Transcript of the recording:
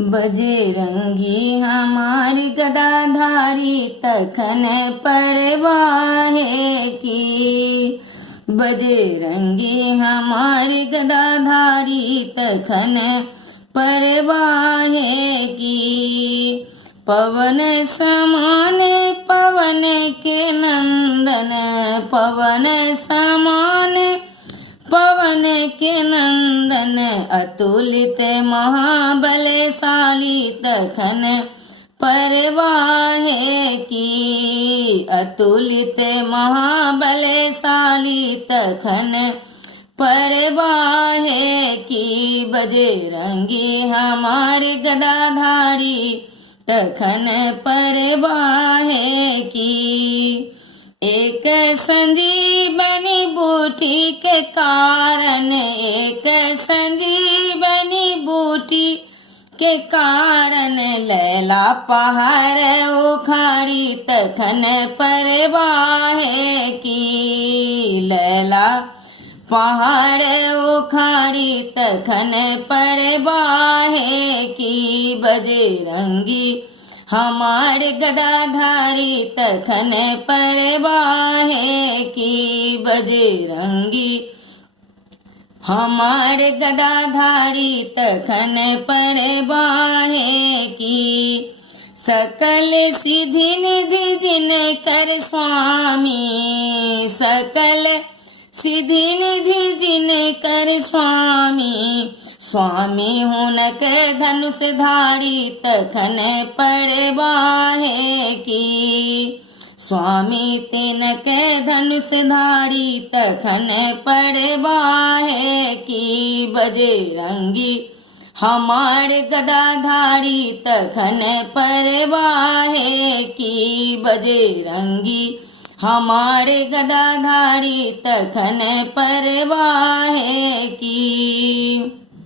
बजरंगी हमारी गदाधारी तखन परवाहे की। बजरंगी हमारी गदाधारी तखन परवाहे की। पवन समान पवन के नंदन, पवन समान पवन के नंदन, अतुलित महाबलशाली तखन परवाहे की। अतुलित महाबलशाली तखन परवाहे की। बजरंगी हमारे गदाधारी तखन परवाहे की। एक संजीवनी बूटी के कारण, एक संजीवनी बूटी के कारण, लैला पहाड़ उखाड़ी तखन परवाहे की। लैला पहाड़ उखाड़ी तखन परवाहे की। बजरंगी हमारे गदाधारी तखन परवाहे की। बजरंगी हमारे गदाधारी तखन परवाहे की। सकल सिद्धि निधि जिनकर स्वामी, सकल सिद्धि निधि जिनकर स्वामी, स्वामी हुनक धनुष धारी तखन परवाहे की। स्वामी तिनक धनुष धारी तखन परवाहे की। बजरंगी हमारे गदाधारी तखन परवाहे की। बजरंगी हमारे गदाधारी तखन परवाहे की।